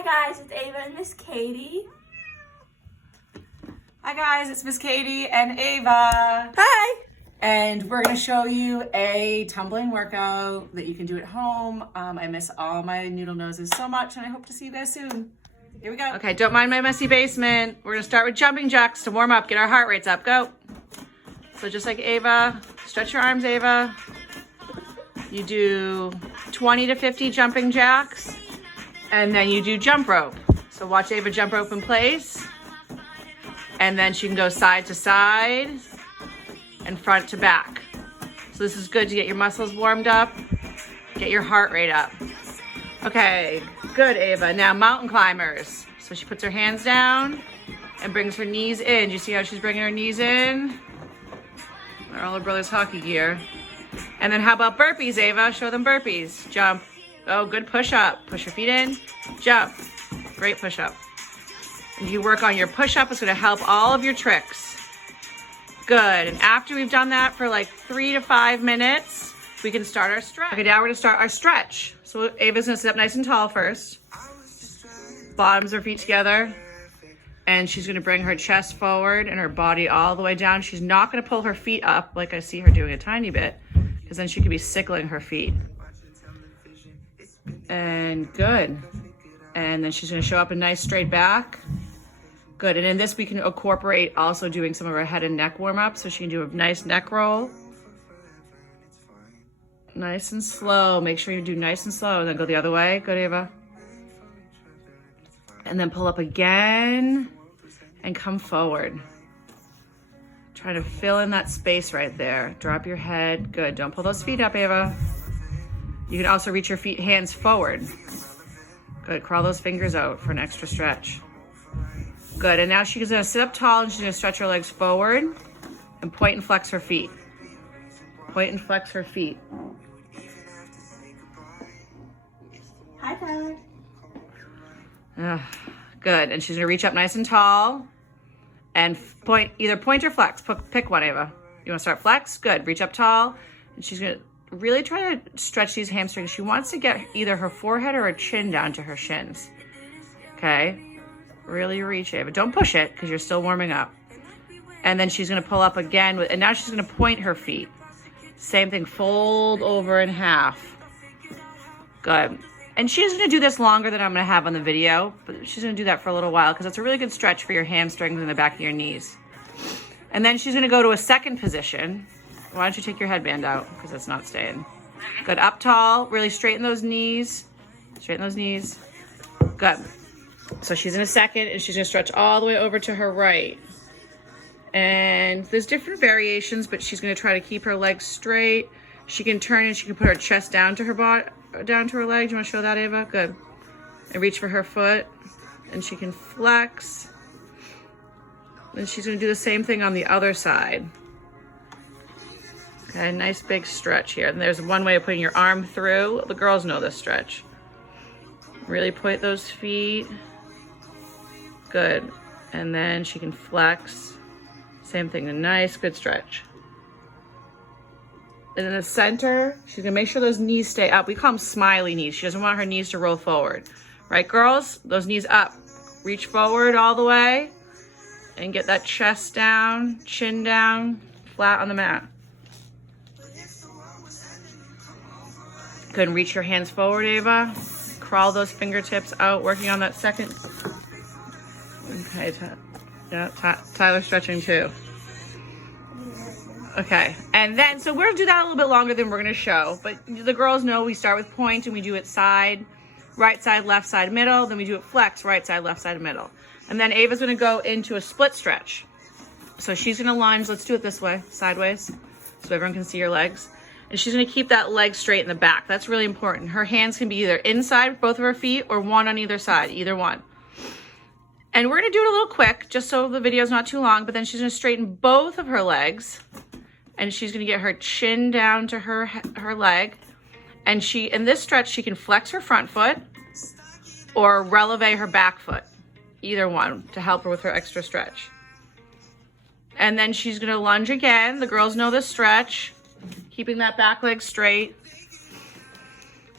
Hi guys, it's Ava and Miss Katie. Hi guys, it's Miss Katie and Ava. Hi! And we're gonna show you a tumbling workout that you can do at home. I miss all my noodle noses so much and I hope to see you guys soon. Here we go. Okay, don't mind my messy basement. We're gonna start with jumping jacks to warm up, get our heart rates up, go. So just like Ava, stretch your arms, Ava. You do 20 to 50 jumping jacks and then you do jump rope. So watch Ava jump rope in place. And then she can go side to side and front to back. So this is good to get your muscles warmed up, get your heart rate up. Okay, good, Ava. Now mountain climbers. So she puts her hands down and brings her knees in. You see how she's bringing her knees in? They're all her brother's hockey gear. And then how about burpees, Ava? Show them burpees. Jump. Oh, good push up. Push your feet in. Jump. Great push up. If you work on your push-up, it's gonna help all of your tricks. Good, and after we've done that for like 3 to 5 minutes, we can start our stretch. Okay, now we're gonna start our stretch. So Ava's gonna sit up nice and tall first. Bottoms of her feet together. And she's gonna bring her chest forward and her body all the way down. She's not gonna pull her feet up like I see her doing a tiny bit, because then she could be sickling her feet. And good. And then she's gonna show up a nice straight back. Good, and in this we can incorporate also doing some of our head and neck warm-up, so she can do a nice neck roll. Nice and slow, make sure you do nice and slow, and then go the other way. Good, Ava. And then pull up again, and come forward. Try to fill in that space right there. Drop your head, good. Don't pull those feet up, Ava. You can also reach your hands forward. Good, crawl those fingers out for an extra stretch. Good, and now she's gonna sit up tall and she's gonna stretch her legs forward and point and flex her feet. Point and flex her feet. Hi Tyler. Good, and she's gonna reach up nice and tall and either point or flex. Pick one, Ava. You wanna start flex? Good, reach up tall, and she's gonna really try to stretch these hamstrings. She wants to get either her forehead or her chin down to her shins. Okay? Really reach, Ava. Don't push it because you're still warming up. And then she's going to pull up again. And now she's going to point her feet. Same thing. Fold over in half. Good. And she's going to do this longer than I'm going to have on the video. But she's going to do that for a little while because it's a really good stretch for your hamstrings and the back of your knees. And then she's going to go to a second position. Why don't you take your headband out because it's not staying. Good. Up tall. Really straighten those knees. Straighten those knees. Good. So she's in a second and she's gonna stretch all the way over to her right. And there's different variations, but she's gonna try to keep her legs straight. She can turn and she can put her chest down to her down to her leg. Do you wanna show that, Ava? Good. And reach for her foot. And she can flex. And she's gonna do the same thing on the other side. Okay, nice big stretch here. And there's one way of putting your arm through. The girls know this stretch. Really point those feet. Good. And then she can flex. Same thing, a nice, good stretch. And in the center, she's gonna make sure those knees stay up. We call them smiley knees. She doesn't want her knees to roll forward. Right, girls? Those knees up. Reach forward all the way and get that chest down, chin down, flat on the mat. Good, and reach your hands forward, Ava. Crawl those fingertips out, working on that second. Okay, Tyler's stretching too. Okay, and then, so we're gonna do that a little bit longer than we're gonna show, but the girls know we start with point and we do it side, right side, left side, middle, then we do it flex, right side, left side, middle. And then Ava's gonna go into a split stretch. So she's gonna lunge, let's do it this way, sideways, so everyone can see your legs. And she's gonna keep that leg straight in the back. That's really important. Her hands can be either inside both of her feet or one on either side, either one. And we're gonna do it a little quick, just so the video's not too long, but then she's gonna straighten both of her legs and she's gonna get her chin down to her leg. And in this stretch, she can flex her front foot or releve her back foot, either one, to help her with her extra stretch. And then she's gonna lunge again. The girls know this stretch, keeping that back leg straight.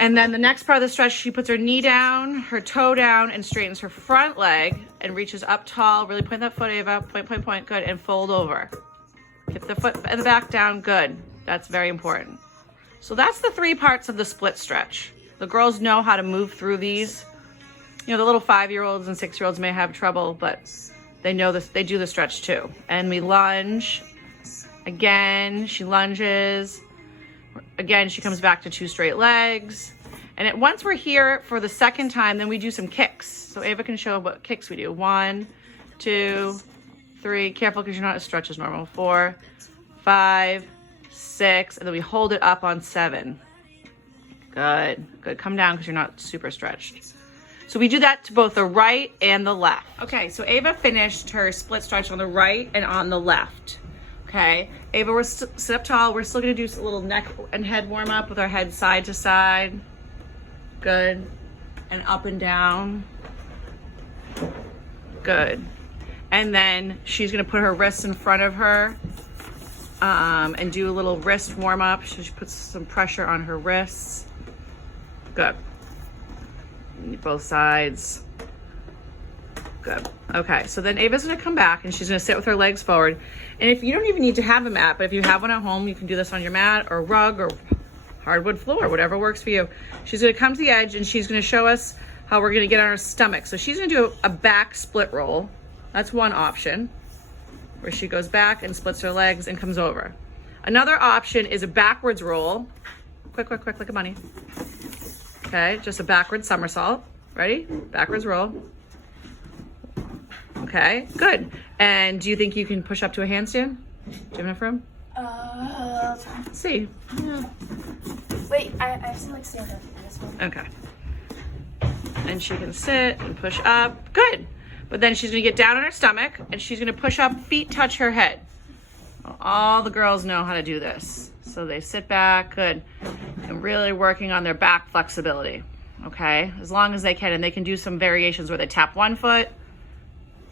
And then the next part of the stretch, she puts her knee down, her toe down, and straightens her front leg and reaches up tall. Really point that foot, Ava. Point, point, point. Good. And fold over. Hip the foot and the back down. Good. That's very important. So that's the 3 parts of the split stretch. The girls know how to move through these. You know, the little 5-year-olds and 6-year-olds may have trouble, but they know this. They do the stretch too. And we lunge. Again, she lunges. Again, she comes back to 2 straight legs. And once we're here for the second time, then we do some kicks. So Ava can show what kicks we do. 1, 2, 3. Careful because you're not as stretched as normal. 4, 5, 6. And then we hold it up on 7. Good. Good. Come down because you're not super stretched. So we do that to both the right and the left. Okay, so Ava finished her split stretch on the right and on the left. Okay, Ava, we're sit up tall. We're still gonna do a little neck and head warm up with our head side to side. Good. And up and down. Good. And then she's gonna put her wrists in front of her and do a little wrist warm up. So she puts some pressure on her wrists. Good. Both sides. Good. Okay, so then Ava's gonna come back and she's gonna sit with her legs forward. And if you don't even need to have a mat, but if you have one at home, you can do this on your mat or rug or hardwood floor, whatever works for you. She's gonna come to the edge and she's gonna show us how we're gonna get on her stomach. So she's gonna do a back split roll. That's one option, where she goes back and splits her legs and comes over. Another option is a backwards roll. Quick, quick, quick, like a bunny. Okay, just a backwards somersault. Ready? Backwards roll. Okay, good. And do you think you can push up to a handstand? Do you have enough room? Let's see. Yeah. Wait, I have to like stand up for this one. Okay. And she can sit and push up. Good. But then she's gonna get down on her stomach and she's gonna push up, feet touch her head. All the girls know how to do this. So they sit back, good. And really working on their back flexibility. Okay, as long as they can. And they can do some variations where they tap one foot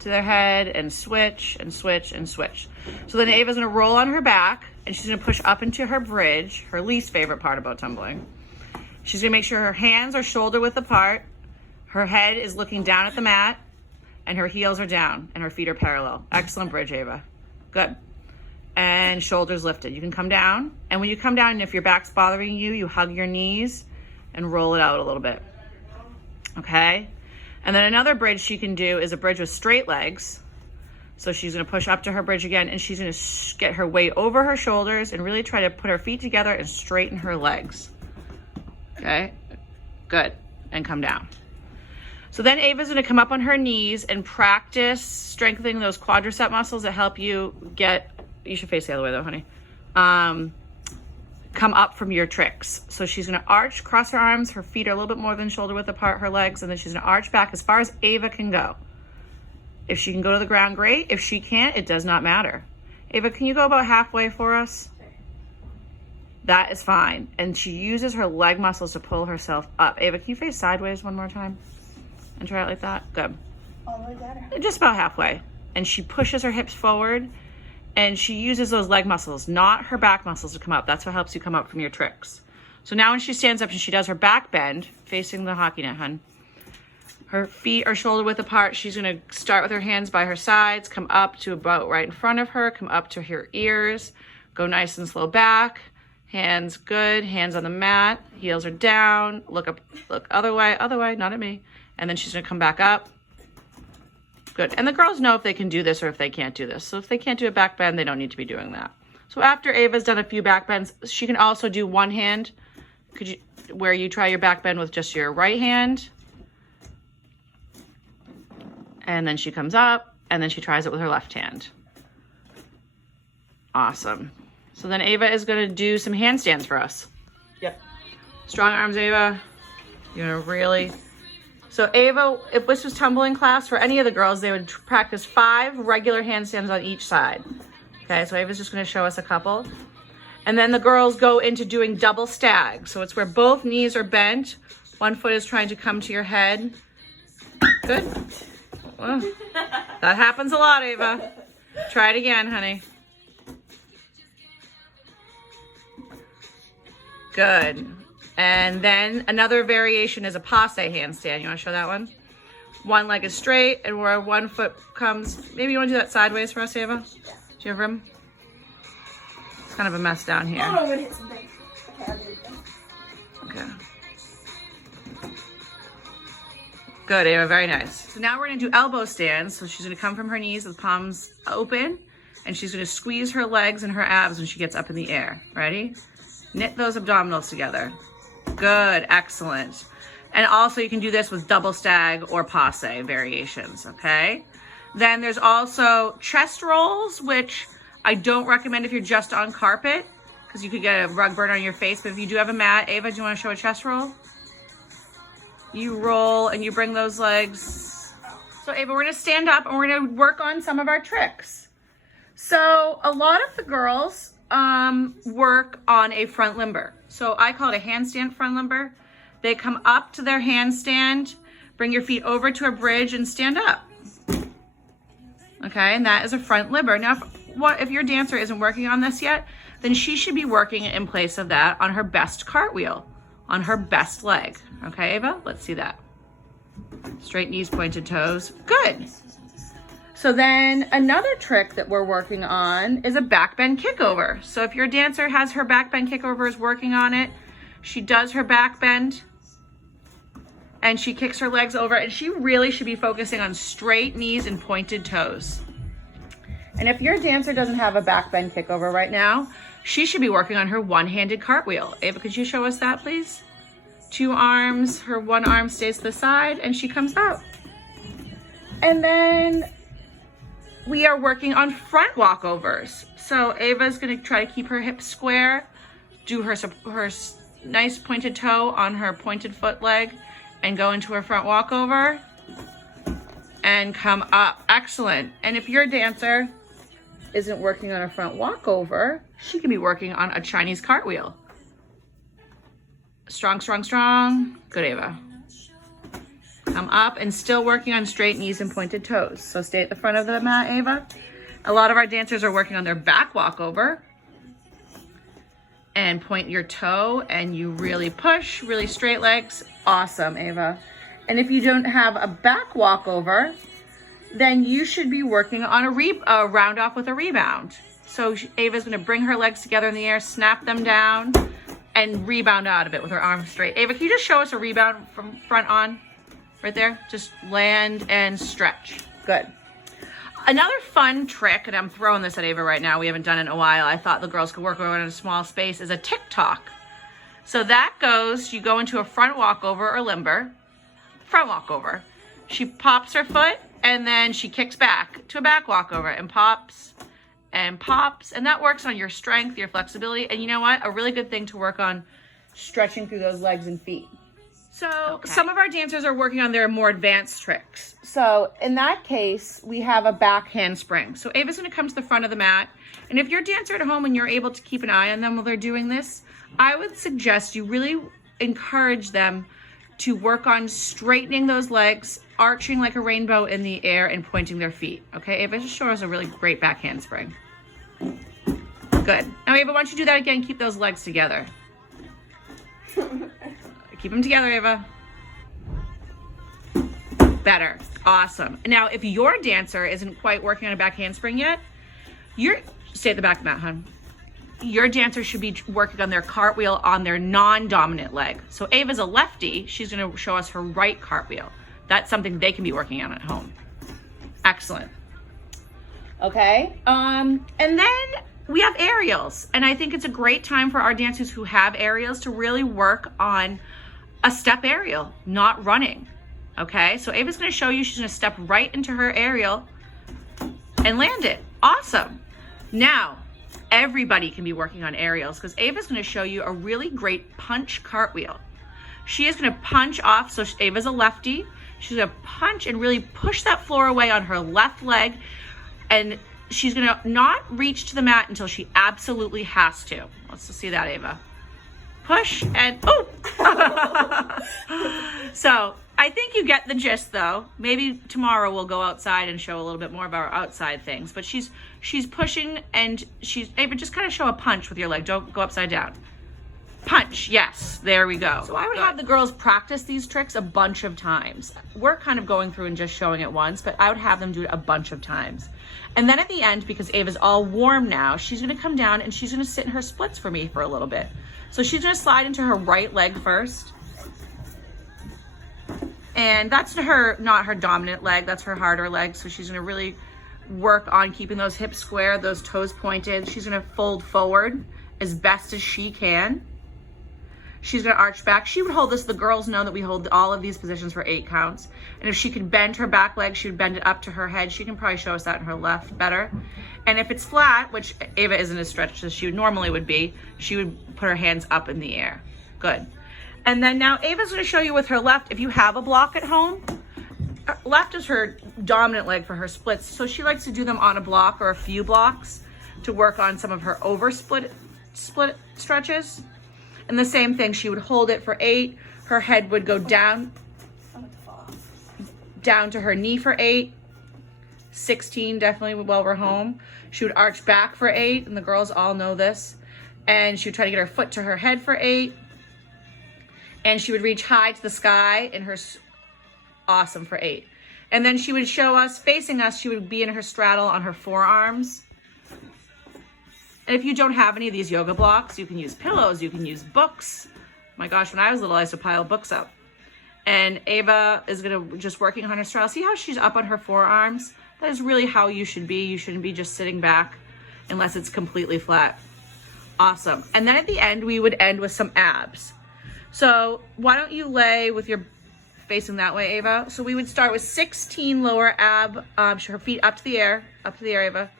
to their head and switch and switch and switch. So then Ava's gonna roll on her back and she's gonna push up into her bridge, her least favorite part about tumbling. She's gonna make sure her hands are shoulder width apart, her head is looking down at the mat, and her heels are down and her feet are parallel. Excellent bridge, Ava. Good. And shoulders lifted. You can come down, and when you come down, if your back's bothering you, you hug your knees and roll it out a little bit. Okay? And then another bridge she can do is a bridge with straight legs. So she's gonna push up to her bridge again and she's gonna get her weight over her shoulders and really try to put her feet together and straighten her legs. Okay, good, and come down. So then Ava's gonna come up on her knees and practice strengthening those quadricep muscles that help you get, you should face the other way though, honey. Come up from your tricks. So she's gonna arch, cross her arms, her feet are a little bit more than shoulder width apart, her legs, and then she's gonna arch back as far as Ava can go. If she can go to the ground, great. If she can't, it does not matter. Ava, can you go about halfway for us? That is fine. And she uses her leg muscles to pull herself up. Ava, can you face sideways one more time? And try it like that? Good. All the way down. Just about halfway. And she pushes her hips forward and she uses those leg muscles, not her back muscles, to come up. That's what helps you come up from your tricks. So now when she stands up and she does her back bend, facing the hockey net, hun, her feet are shoulder width apart. She's gonna start with her hands by her sides, come up to about right in front of her, come up to her ears, go nice and slow back. Hands good, hands on the mat, heels are down, look up, look other way, not at me. And then she's gonna come back up. Good, and the girls know if they can do this or if they can't do this. So if they can't do a back bend, they don't need to be doing that. So after Ava's done a few back bends, she can also do one hand. Where you try your back bend with just your right hand. And then she comes up and then she tries it with her left hand. Awesome. So then Ava is gonna do some handstands for us. Yep. Strong arms, Ava. You're gonna really... So Ava, if this was tumbling class for any of the girls, they would practice 5 regular handstands on each side. Okay, so Ava's just gonna show us a couple. And then the girls go into doing double stag. So it's where both knees are bent. One foot is trying to come to your head. Good. Well, that happens a lot, Ava. Try it again, honey. Good. And then another variation is a passe handstand. You want to show that one? One leg is straight, and where one foot comes, maybe you want to do that sideways for us, Ava? Yeah. Do you have room? It's kind of a mess down here. Oh, I'm gonna hit something. Okay, I'll do it again. Okay. Good, Ava, very nice. So now we're gonna do elbow stands. So she's gonna come from her knees with palms open, and she's gonna squeeze her legs and her abs when she gets up in the air. Ready? Knit those abdominals together. Good, excellent. And also you can do this with double stag or passe variations, okay? Then there's also chest rolls, which I don't recommend if you're just on carpet, because you could get a rug burn on your face. But if you do have a mat, Ava, do you want to show a chest roll? You roll and you bring those legs. So Ava, we're gonna stand up and we're gonna work on some of our tricks. So a lot of the girls work on a front limber. So I call it a handstand front limber. They come up to their handstand, bring your feet over to a bridge and stand up. Okay, and that is a front limber. Now, if your dancer isn't working on this yet, then she should be working in place of that on her best cartwheel, on her best leg. Okay, Ava, let's see that. Straight knees, pointed toes. Good. So then another trick that we're working on is a back bend kickover. So if your dancer has her back bend kickover is working on it, she does her back bend and she kicks her legs over, and she really should be focusing on straight knees and pointed toes. And if your dancer doesn't have a back bend kickover right now, she should be working on her one-handed cartwheel. Ava, could you show us that, please? 2 arms, her one arm stays to the side and she comes out. And then we are working on front walkovers. So Ava's gonna try to keep her hips square, do her nice pointed toe on her pointed foot leg, and go into her front walkover and come up. Excellent. And if your dancer isn't working on a front walkover, she can be working on a Chinese cartwheel. Strong, strong, strong. Good, Ava. Come up and still working on straight knees and pointed toes. So stay at the front of the mat, Ava. A lot of our dancers are working on their back walkover. And point your toe and you really push, really straight legs. Awesome, Ava. And if you don't have a back walkover, then you should be working on a round off with a rebound. So Ava's gonna bring her legs together in the air, snap them down, and rebound out of it with her arms straight. Ava, can you just show us a rebound from front on? Right there, just land and stretch. Good. Another fun trick, and I'm throwing this at Ava right now, we haven't done it in a while, I thought the girls could work on in a small space, is a tick-tock. So that goes, you go into a front walkover or limber, front walkover. She pops her foot and then she kicks back to a back walkover and pops, and that works on your strength, your flexibility, and you know what? A really good thing to work on stretching through those legs and feet. So some of our dancers are working on their more advanced tricks. So in that case, we have a back handspring. So Ava's gonna come to the front of the mat. And if you're a dancer at home and you're able to keep an eye on them while they're doing this, I would suggest you really encourage them to work on straightening those legs, arching like a rainbow in the air, and pointing their feet. Okay, Ava, just show us a really great back handspring. Good. Now Ava, why don't you do that again? Keep those legs together. Keep them together, Ava. Better. Awesome. Now, if your dancer isn't quite working on a back handspring yet, stay at the back of the mat, hon. Your dancer should be working on their cartwheel on their non-dominant leg. So Ava's a lefty. She's going to show us her right cartwheel. That's something they can be working on at home. Excellent. Okay. And then we have aerials. And I think it's a great time for our dancers who have aerials to really work on a step aerial, not running. Okay, so Ava's gonna show you, she's gonna step right into her aerial and land it. Awesome. Now, everybody can be working on aerials because Ava's gonna show you a really great punch cartwheel. She is gonna punch off, so Ava's a lefty. She's gonna punch and really push that floor away on her left leg, and she's gonna not reach to the mat until she absolutely has to. Let's just see that, Ava. Push and, oh! So I think you get the gist though. Maybe tomorrow we'll go outside and show a little bit more of our outside things, but she's pushing and Ava, just kind of show a punch with your leg. Don't go upside down. Punch, yes, there we go. So I would have the girls practice these tricks a bunch of times. We're kind of going through and just showing it once, but I would have them do it a bunch of times. And then at the end, because Ava's all warm now, she's gonna come down and she's gonna sit in her splits for me for a little bit. So she's gonna slide into her right leg first. And that's not her dominant leg, that's her harder leg. So she's gonna really work on keeping those hips square, those toes pointed. She's gonna fold forward as best as she can. She's gonna arch back. She would hold this. The girls know that we hold all of these positions for 8 counts. And if she could bend her back leg, she would bend it up to her head. She can probably show us that in her left better. And if it's flat, which Ava isn't as stretched as she normally would be, she would put her hands up in the air. Good. And then now Ava's gonna show you with her left, if you have a block at home, left is her dominant leg for her splits. So she likes to do them on a block or a few blocks to work on some of her over split stretches. And the same thing, she would hold it for 8. Her head would go down to her knee for 8. 16, definitely while we're home. She would arch back for 8, and the girls all know this. And she would try to get her foot to her head for 8. And she would reach high to the sky in her, awesome, for 8. And then she would show us, facing us, she would be in her straddle on her forearms. And if you don't have any of these yoga blocks, you can use pillows, you can use books. My gosh, when I was little, I used to pile books up. And Ava is just working on her straddle. See how she's up on her forearms? That is really how you should be. You shouldn't be just sitting back unless it's completely flat. Awesome. And then at the end, we would end with some abs. So why don't you lay with your facing that way, Ava? So we would start with 16 lower ab, her feet up to the air, Ava.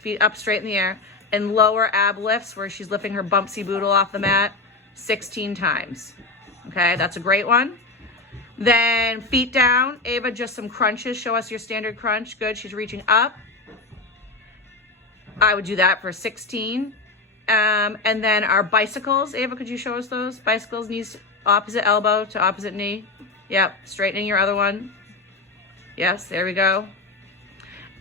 Feet up straight in the air. And lower ab lifts where she's lifting her bumpsy boodle off the mat 16 times. Okay, that's a great one. Then feet down. Ava, just some crunches. Show us your standard crunch. Good, she's reaching up. I would do that for 16. And then our bicycles. Ava, could you show us those? Bicycles, knees opposite elbow to opposite knee. Yep, straightening your other one. Yes, there we go.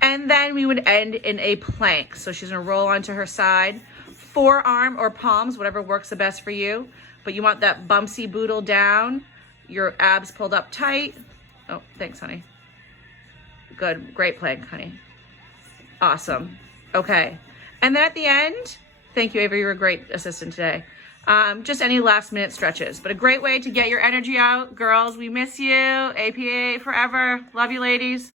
And then we would end in a plank. So she's gonna roll onto her side. Forearm or palms, whatever works the best for you. But you want that bumpsy boodle down, your abs pulled up tight. Oh, thanks, honey. Good, great plank, honey. Awesome, okay. And then at the end, thank you, Ava, you were a great assistant today. Just any last minute stretches, but a great way to get your energy out. Girls, we miss you. APA forever. Love you, ladies.